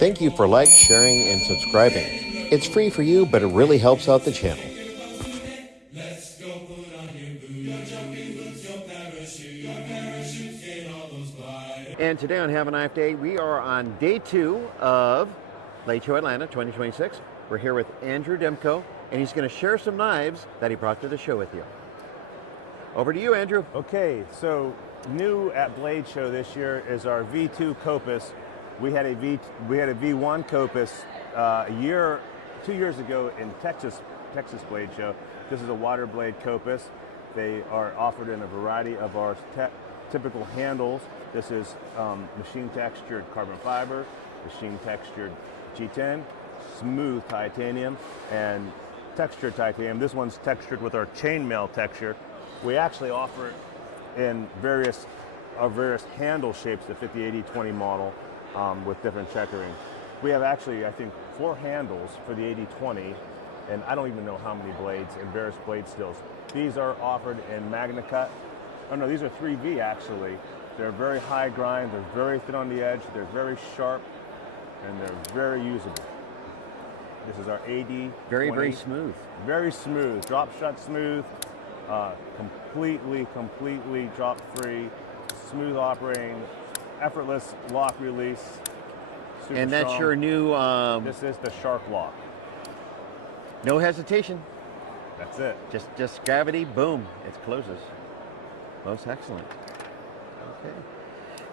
Thank you for sharing, and subscribing. It's free for you, but it really helps out the channel. And today on Have a Knife Day, we are on day 2 of Blade Show Atlanta 2026. We're here with Andrew Demko, and he's going to share some knives that he brought to the show with you. Over to you, Andrew. Okay, so new at Blade Show this year is our V2 Copus. We had a V1 Copus 2 years ago in Texas Blade Show. This is a water blade Copus. They are offered in a variety of our typical handles. This is machine textured carbon fiber, machine textured G10, smooth titanium, and textured titanium. This one's textured with our chainmail texture. We actually offer it in various handle shapes, the 50, 80, 20 model with different checkering. We have actually, I think, 4 handles for the 80-20, and I don't even know how many blades and various blade stills. These are offered in Magna Cut. Oh no, these are 3V actually. They're very high grind, they're very thin on the edge, they're very sharp, and they're very usable. This is our AD. Very smooth. Very smooth, drop shut smooth, completely drop free, smooth operating, effortless lock release. Super and that's strong. your new... This is the Shark Lock. No hesitation. That's it. Just gravity, boom, it closes. Most excellent. Okay.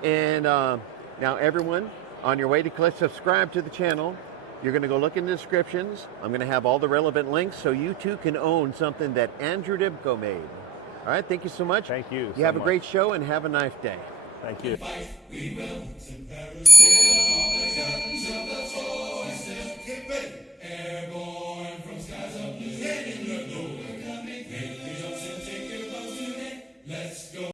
And now everyone, on your way to click subscribe to the channel, you're going to go look in the descriptions. I'm going to have all the relevant links so you too can own something that Andrew Demko made. All right, thank you so much. Thank you. You have a great show and have a knife day. Thank you.